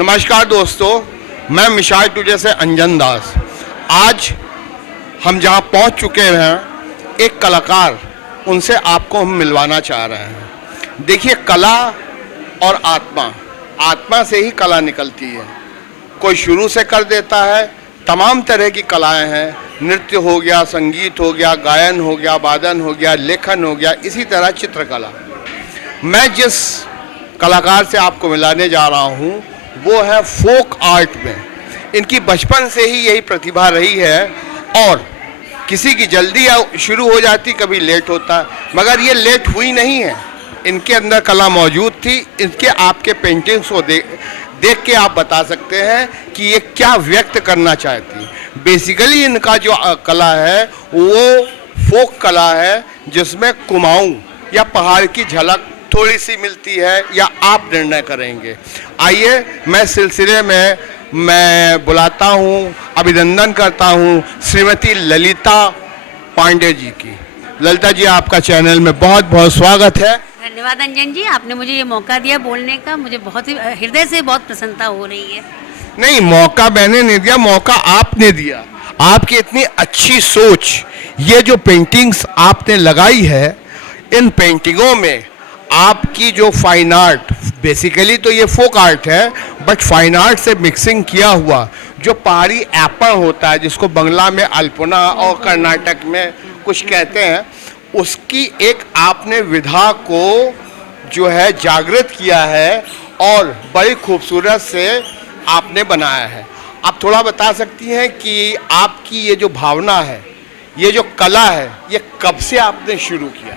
नमस्कार दोस्तों, मैं मिसाइल टुडे से अंजन दास। आज हम जहां पहुंच चुके हैं, एक कलाकार, उनसे आपको हम मिलवाना चाह रहे हैं। देखिए, कला और आत्मा से ही कला निकलती है। कोई शुरू से कर देता है। तमाम तरह की कलाएं हैं, नृत्य हो गया, संगीत हो गया, गायन हो गया, वादन हो गया, लेखन हो गया, इसी तरह चित्रकला। मैं जिस कलाकार से आपको मिलाने जा रहा हूँ वो है फोक आर्ट में। इनकी बचपन से ही यही प्रतिभा रही है और किसी की जल्दी शुरू हो जाती, कभी लेट होता, मगर ये लेट हुई नहीं है। इनके अंदर कला मौजूद थी। इनके आपके पेंटिंग्स को देख के आप बता सकते हैं कि ये क्या व्यक्त करना चाहती है। बेसिकली इनका जो कला है वो फोक कला है, जिसमें कुमाऊं या पहाड़ की झलक थोड़ी सी मिलती है, या आप निर्णय करेंगे। आइए, मैं सिलसिले में मैं बुलाता हूँ, अभिनंदन करता हूँ श्रीमती ललिता पांडे जी की। ललिता जी, आपका चैनल में बहुत बहुत स्वागत है। धन्यवाद अंजन जी, आपने मुझे ये मौका दिया बोलने का। मुझे बहुत ही हृदय से बहुत प्रसन्नता हो रही है। नहीं, मौका मैंने नहीं दिया, मौका आपने दिया। आपकी इतनी अच्छी सोच, ये जो पेंटिंग्स आपने लगाई है, इन पेंटिंगों में आपकी जो फाइन आर्ट, बेसिकली तो ये फोक आर्ट है, बट फाइन आर्ट से मिक्सिंग किया हुआ जो पहाड़ी एप्पल होता है, जिसको बंगला में अल्पना और कर्नाटक में कुछ कहते हैं, उसकी एक आपने विधा को जो है जागृत किया है और बड़ी खूबसूरत से आपने बनाया है। आप थोड़ा बता सकती हैं कि आपकी ये जो भावना है, ये जो कला है, ये कब से आपने शुरू किया?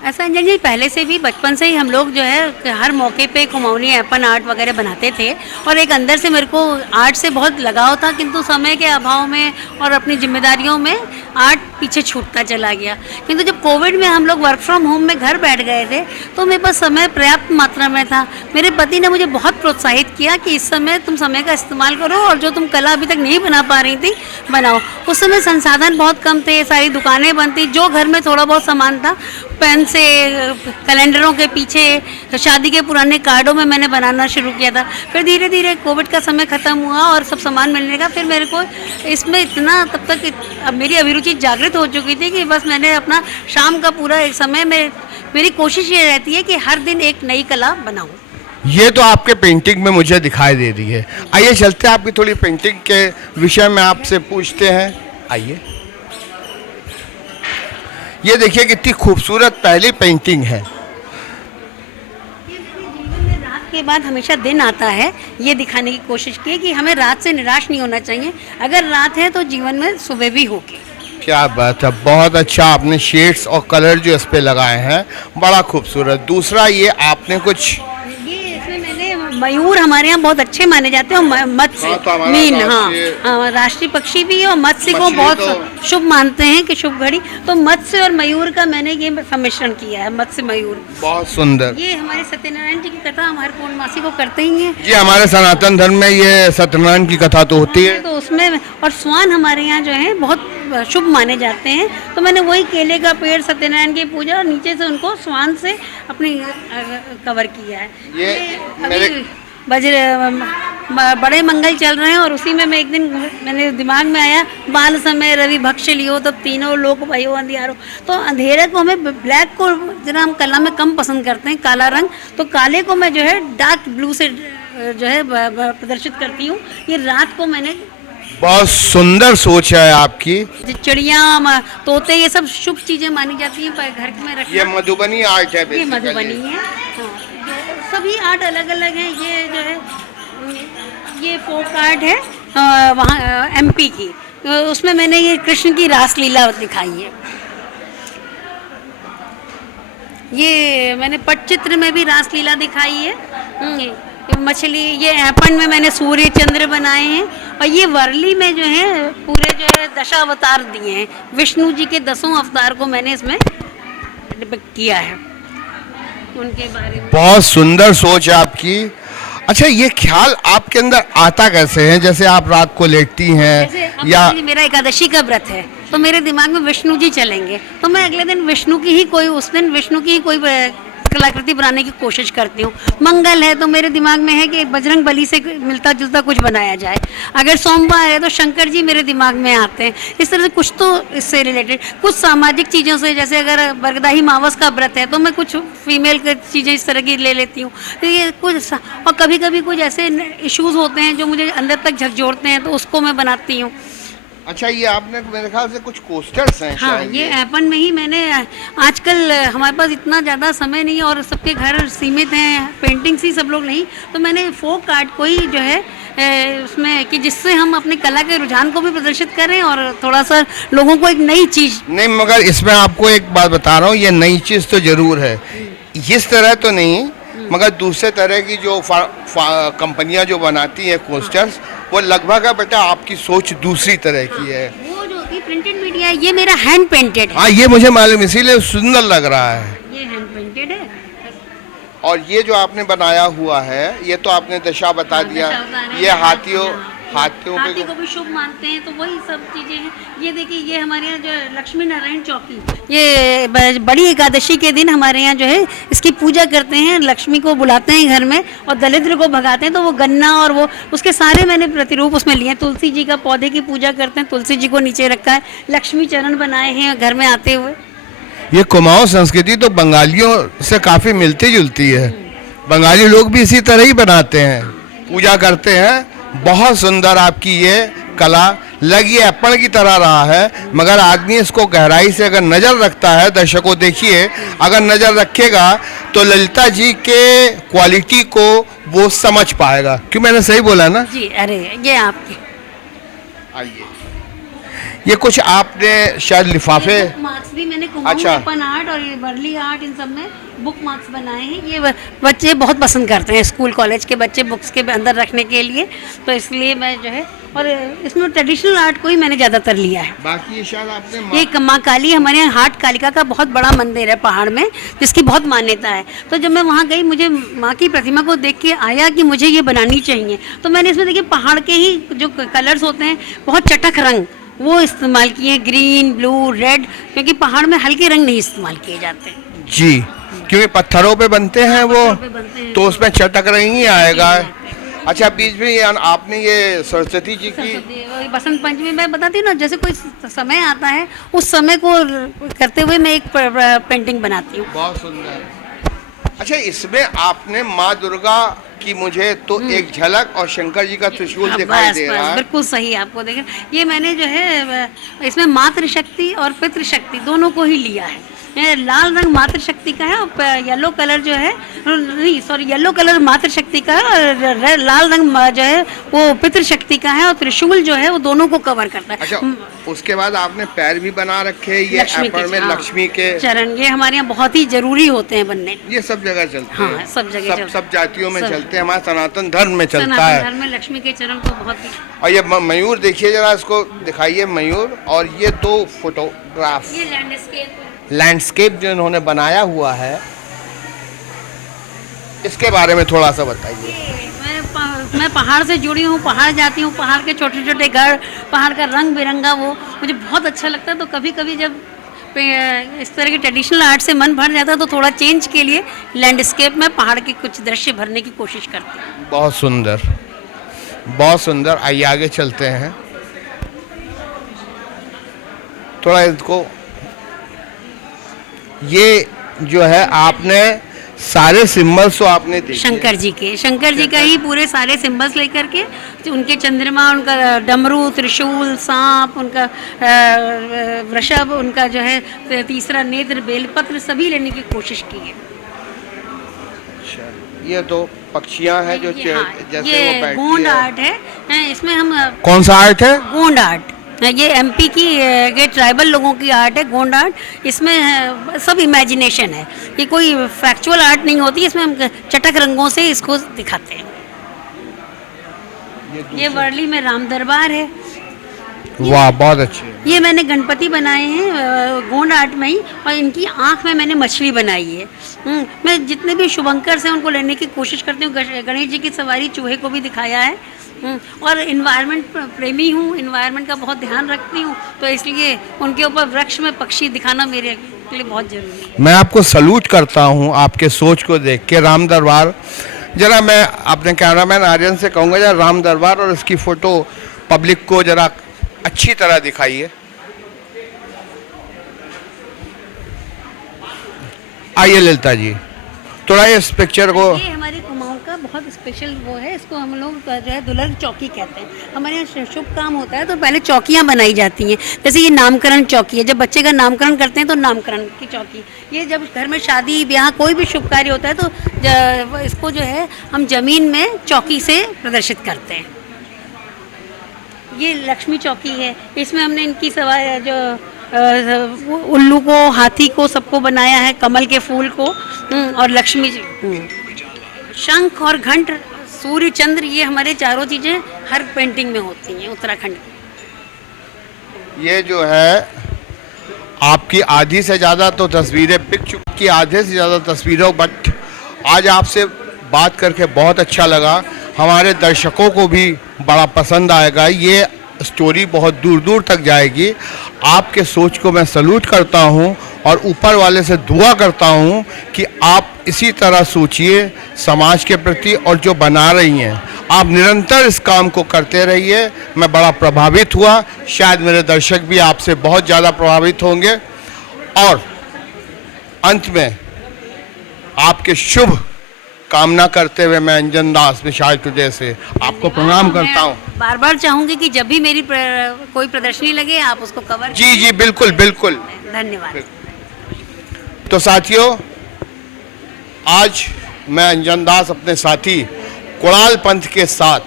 ऐसा अंजन जी, पहले से भी बचपन से ही हम लोग जो है हर मौके पे कुमाऊनी एपन आर्ट वगैरह बनाते थे और एक अंदर से मेरे को आर्ट से बहुत लगाव था, किंतु समय के अभाव में और अपनी जिम्मेदारियों में आर्ट पीछे छूटता चला गया। किंतु जब कोविड में हम लोग वर्क फ्रॉम होम में घर बैठ गए थे तो मेरे पास समय पर्याप्त मात्रा में था। मेरे पति ने मुझे बहुत प्रोत्साहित किया कि इस समय तुम समय का इस्तेमाल करो और जो तुम कला अभी तक नहीं बना पा रही थी बनाओ। उस समय संसाधन बहुत कम थे, सारी दुकानें बंद थी। जो घर में थोड़ा बहुत सामान था, पेन से कैलेंडरों के पीछे, शादी के पुराने कार्डों में मैंने बनाना शुरू किया था। फिर धीरे धीरे कोविड का समय ख़त्म हुआ और सब सामान मिलने लगा। फिर मेरे को इसमें इतना, तब तक अब मेरी अभिरुचि जागृत हो चुकी थी कि बस मैंने अपना शाम का पूरा एक समय में, मेरी कोशिश ये रहती है कि हर दिन एक नई कला बनाऊँ। ये तो आपके पेंटिंग में मुझे दिखाई दे रही है। आइए चलते हैं, आपकी थोड़ी पेंटिंग के विषय में आपसे पूछते हैं। आइए, ये देखिए कितनी खूबसूरत पहली पेंटिंग है। जीवन में रात के बाद हमेशा दिन आता है, ये दिखाने की कोशिश की कि हमें रात से निराश नहीं होना चाहिए। अगर रात है तो जीवन में सुबह भी होगी। क्या बात है, बहुत अच्छा आपने शेड्स और कलर जो इस पे लगाए हैं, बड़ा खूबसूरत। दूसरा, ये आपने कुछ, मयूर हमारे यहाँ बहुत अच्छे माने जाते हैं और मत्स्य मीन, हाँ, राष्ट्रीय पक्षी भी है और मत्स्य को बहुत शुभ मानते हैं कि शुभ घड़ी। तो मत्स्य और मयूर का मैंने ये सम्मिश्रण किया है, मत्स्य मयूर। बहुत सुंदर। ये हमारे सत्यनारायण जी की कथा हमारे पूर्णमासी को करते ही हैं। जी, हमारे सनातन धर्म में ये सत्यनारायण की कथा तो होती है। तो उसमें, और स्वान हमारे यहाँ जो है बहुत शुभ माने जाते हैं। तो मैंने वही केले का पेड़, सत्यनारायण की पूजा और नीचे से उनको स्वान से अपनी कवर किया है। ये अभी बड़े मंगल चल रहे हैं और उसी में मैं एक दिन, मैंने दिमाग में आया, बाल समय रवि भक्ष लियो तब तीनों लोक भयो अंधियारो। तो अंधेरे को, हमें ब्लैक को जरा हम कला में कम पसंद करते हैं, काला रंग, तो काले को मैं जो है डार्क ब्लू से जो है प्रदर्शित करती हूँ। ये रात को मैंने, बहुत सुंदर सोच है आपकी। चिड़िया, तोते, ये सब शुभ चीजें मानी जाती हैं घर में रखना। ये मधुबनी आर्ट है, ये मधुबनी है। हाँ, सभी आर्ट अलग अलग हैं। ये जो है ये फोक आर्ट है वहाँ एमपी की, उसमें मैंने ये कृष्ण की रासलीला दिखाई है। ये मैंने पटचित्र में भी रासलीला दिखाई है। मछली, ये एपन में मैंने सूर्य चंद्र बनाए हैं और ये वर्ली में जो है पूरे जो है दशावतार दिए हैं। विष्णु जी के 10 अवतार को मैंने इसमें डिपिक्ट किया है, उनके बारे में। बहुत सुंदर सोच है आपकी। अच्छा, ये ख्याल आपके अंदर आता कैसे है? जैसे आप रात को लेटती हैं या मेरा एकादशी का व्रत है तो मेरे दिमाग में विष्णु जी चलेंगे, तो मैं अगले दिन विष्णु की ही कोई, उस दिन विष्णु की ही कोई कलाकृति बनाने की कोशिश करती हूँ। मंगल है तो मेरे दिमाग में है कि बजरंग बली से मिलता जुलता कुछ बनाया जाए। अगर सोमवार है तो शंकर जी मेरे दिमाग में आते हैं। इस तरह से कुछ तो इससे रिलेटेड, कुछ सामाजिक चीज़ों से, जैसे अगर बरगदाही मावस का व्रत है तो मैं कुछ फीमेल की चीज़ें इस तरह की ले लेती हूँ। तो ये कुछ, और कभी कभी कुछ ऐसे इश्यूज होते हैं जो मुझे अंदर तक झकझोरते हैं तो उसको मैं बनाती हूँ। अच्छा, ये आपने मेरे ख्याल से कुछ कोस्टर्स हैं हाँ, शायद ये एपन में ही मैंने, आजकल हमारे पास इतना ज़्यादा समय नहीं है और सबके घर सीमित हैं, पेंटिंग्स ही सब लोग नहीं, तो मैंने फोक आर्ट को ही जो है उसमें कि जिससे हम अपनी कला के रुझान को भी प्रदर्शित करें और थोड़ा सा लोगों को एक नई चीज़। नहीं, मगर इसमें आपको एक बात बता रहा हूँ, ये नई चीज़ तो ज़रूर है, इस तरह तो नहीं, मगर दूसरे तरह की जो कंपनियां जो बनाती हैं कोस्टर्स, वो लगभग है बेटा आपकी सोच दूसरी तरह की है। वो जो होती प्रिंटेड मीडिया है, ये मेरा हैंड पेंटेड है। हाँ, ये मुझे मालूम, इसीलिए सुंदर लग रहा है। ये हैंड पेंटेड है। और ये जो आपने बनाया हुआ है, ये तो आपने दशा बता दिया, ये हाथियों हाथी को भी शुभ मानते हैं, तो वही सब चीजें हैं। ये देखिए, ये हमारे यहाँ जो लक्ष्मी नारायण चौकी, ये बड़ी एकादशी के दिन हमारे यहाँ जो है इसकी पूजा करते हैं, लक्ष्मी को बुलाते हैं घर में और दरिद्र को भगाते हैं। तो वो गन्ना और वो उसके सारे मैंने प्रतिरूप उसमें लिए हैं। तुलसी जी का पौधे की पूजा करते हैं, तुलसी जी को नीचे रखा है, लक्ष्मी चरण बनाए हैं घर में आते हुए। ये कुमाऊं संस्कृति तो बंगालियों से काफ़ी मिलती जुलती है, बंगाली लोग भी इसी तरह ही बनाते हैं, पूजा करते हैं। बहुत सुंदर आपकी ये कला लगी एप्पल की तरह रहा है, मगर आदमी इसको गहराई से अगर नज़र रखता है, दर्शकों देखिए, अगर नज़र रखेगा तो ललिता जी के क्वालिटी को वो समझ पाएगा। क्यों, मैंने सही बोला ना जी? अरे ये आपके, आइए, ये कुछ आपने शायद लिफाफे, बुक मार्क्स भी मैंने अच्छा, ओपन आर्ट और ये वर्ली आर्ट, इन सब में बुक मार्क्स बनाए हैं। ये बच्चे बहुत पसंद करते हैं, स्कूल कॉलेज के बच्चे बुक्स के अंदर रखने के लिए, तो इसलिए मैं जो है, और इसमें ट्रेडिशनल आर्ट को ही मैंने ज़्यादातर लिया है। बाकी ये शायद आपने ये माँ काली, हमारे यहाँ हाट कालिका का बहुत बड़ा मंदिर है पहाड़ में, जिसकी बहुत मान्यता है। तो जब मैं वहाँ गई, मुझे माँ की प्रतिमा को देख के आया कि मुझे ये बनानी चाहिए, तो मैंने इसमें देखिए पहाड़ के ही जो कलर्स होते हैं, बहुत चटक रंग वो इस्तेमाल किए, ग्रीन, ब्लू, रेड, क्योंकि पहाड़ में हल्के रंग नहीं इस्तेमाल किए जाते जी, क्योंकि पत्थरों पे बनते हैं वो, तो उसमें चटक रंग ही आएगा। अच्छा, बीच में ये आपने ये सरस्वती जी की बसंत पंचमी में बताती हूँ ना, जैसे कोई समय आता है, उस समय को करते हुए मैं एक पेंटिंग बनाती हूँ। बहुत सुंदर। अच्छा, इसमें आपने माँ दुर्गा की मुझे तो एक झलक और शंकर जी का त्रिशूल दिखाई दे रहा है। बिल्कुल सही, आपको देखें, ये मैंने जो है इसमें मातृशक्ति और पितृशक्ति दोनों को ही लिया है। लाल रंग मातृशक्ति का है और येलो कलर जो है, नहीं सॉरी, येलो कलर मातृशक्ति का है और लाल रंग जो है वो पितृशक्ति का है, और त्रिशूल जो है वो दोनों को कवर करता है। अच्छा, उसके बाद आपने पैर भी बना रखे, ये एप्पल में लक्ष्मी के चरण, ये हमारे यहाँ बहुत ही जरूरी होते हैं बनने। ये सब जगह चलते हैं, सब जगह, सब जातियों में चलते हैं, हमारे सनातन धर्म में चलता है। धर्म में लक्ष्मी के चरण तो बहुत ही। और ये मयूर देखिए जरा, इसको दिखाइए मयूर, और ये दो फोटोग्राफ, ये लैंडस्केप जो इन्होंने बनाया हुआ है, इसके बारे में थोड़ा सा बताइए। मैं पहाड़ से जुड़ी हूँ, पहाड़ जाती हूँ, पहाड़ के छोटे छोटे घर, पहाड़ का रंग बिरंगा, वो मुझे बहुत अच्छा लगता है। तो कभी कभी जब इस तरह के ट्रेडिशनल आर्ट से मन भर जाता है, तो थोड़ा चेंज के लिए लैंडस्केप में पहाड़ के कुछ दृश्य भरने की कोशिश करती हूँ। बहुत सुंदर, बहुत सुंदर। आइए आगे चलते हैं, थोड़ा इसको, ये जो है आपने सारे सिंबल्स तो आपने देखे, शंकर जी का ही पूरे सारे सिंबल्स लेकर के, उनके चंद्रमा, उनका डमरू, त्रिशूल, सांप, उनका वृषभ, उनका जो है तीसरा नेत्र, बेलपत्र, सभी लेने की कोशिश की है। ये तो पक्षियां हैं जो जैसे ये वो बैठती गोंड है। आर्ट है, इसमें हम, कौन सा आर्ट है? गोंड आर्ट, ये एमपी की ये ट्राइबल लोगों की आर्ट है, गोंड आर्ट। इसमें सब इमेजिनेशन है, ये कोई फैक्चुअल आर्ट नहीं होती, इसमें हम चटक रंगों से इसको दिखाते हैं। ये वर्ली में राम दरबार है। वाह, बहुत अच्छे। ये मैंने गणपति बनाए हैं गोंड आर्ट में ही, और इनकी आँख में मैंने मछली बनाई है। मैं जितने भी शुभंकर से उनको लेने की कोशिश करती हूँ। गणेश जी की सवारी चूहे को भी दिखाया है। और इन्वायरमेंट प्रेमी हूँ, इन्वायरमेंट का बहुत ध्यान रखती हूँ, तो इसलिए उनके ऊपर वृक्ष में पक्षी दिखाना मेरे आपके लिए बहुत जरूरी है। मैं आपको सलूट करता हूं आपके सोच को देख के। राम दरबार, जरा मैं अपने कैमरामैन आर्यन से कहूँगा जरा राम दरबार और इसकी फ़ोटो पब्लिक को जरा अच्छी तरह दिखाइए। आइए ललिता जी, थोड़ा इस पिक्चर को। ये हमारे कुमाऊं का बहुत स्पेशल वो है, इसको हम लोग जो है दुल्हन चौकी कहते हैं। हमारे यहाँ शुभ काम होता है तो पहले चौकियाँ बनाई जाती हैं। जैसे ये नामकरण चौकी है, जब बच्चे का नामकरण करते हैं तो नामकरण की चौकी। ये जब घर में शादी ब्याह कोई भी शुभ कार्य होता है तो इसको जो है हम जमीन में चौकी से प्रदर्शित करते हैं। ये लक्ष्मी चौकी है, इसमें हमने इनकी सवार जो उल्लू को, हाथी को, सबको बनाया है, कमल के फूल को और लक्ष्मी जी। शंख और घंट, सूर्य, चंद्र, ये हमारे चारों चीज़ें हर पेंटिंग में होती हैं उत्तराखंड की। ये जो है आपकी आधी से ज़्यादा तो तस्वीरें बिक चुकी, आधे से ज़्यादा तस्वीरों, बट आज आपसे बात करके बहुत अच्छा लगा। हमारे दर्शकों को भी बड़ा पसंद आएगा, ये स्टोरी बहुत दूर दूर तक जाएगी। आपके सोच को मैं सलूट करता हूँ और ऊपर वाले से दुआ करता हूँ कि आप इसी तरह सोचिए समाज के प्रति, और जो बना रही हैं आप निरंतर इस काम को करते रहिए। मैं बड़ा प्रभावित हुआ, शायद मेरे दर्शक भी आपसे बहुत ज़्यादा प्रभावित होंगे। और अंत में आपके शुभ कामना करते हुए मैं अंजन दास मिसाइल टुडे से आपको प्रणाम करता हूँ। बार बार चाहूँगी कि जब भी मेरी कोई प्रदर्शनी लगे आप उसको कवर। जी जी बिल्कुल बिल्कुल, धन्यवाद। तो साथियों, आज मैं अंजन दास अपने साथी कुणाल पंत के साथ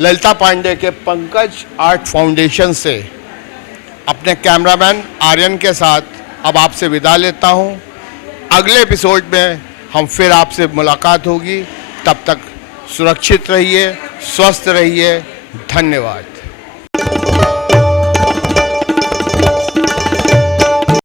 ललिता पांडे के पंकज आर्ट फाउंडेशन से अपने कैमरामैन आर्यन के साथ अब आपसे विदा लेता हूं। अगले एपिसोड में हम फिर आपसे मुलाकात होगी, तब तक सुरक्षित रहिए, स्वस्थ रहिए। धन्यवाद।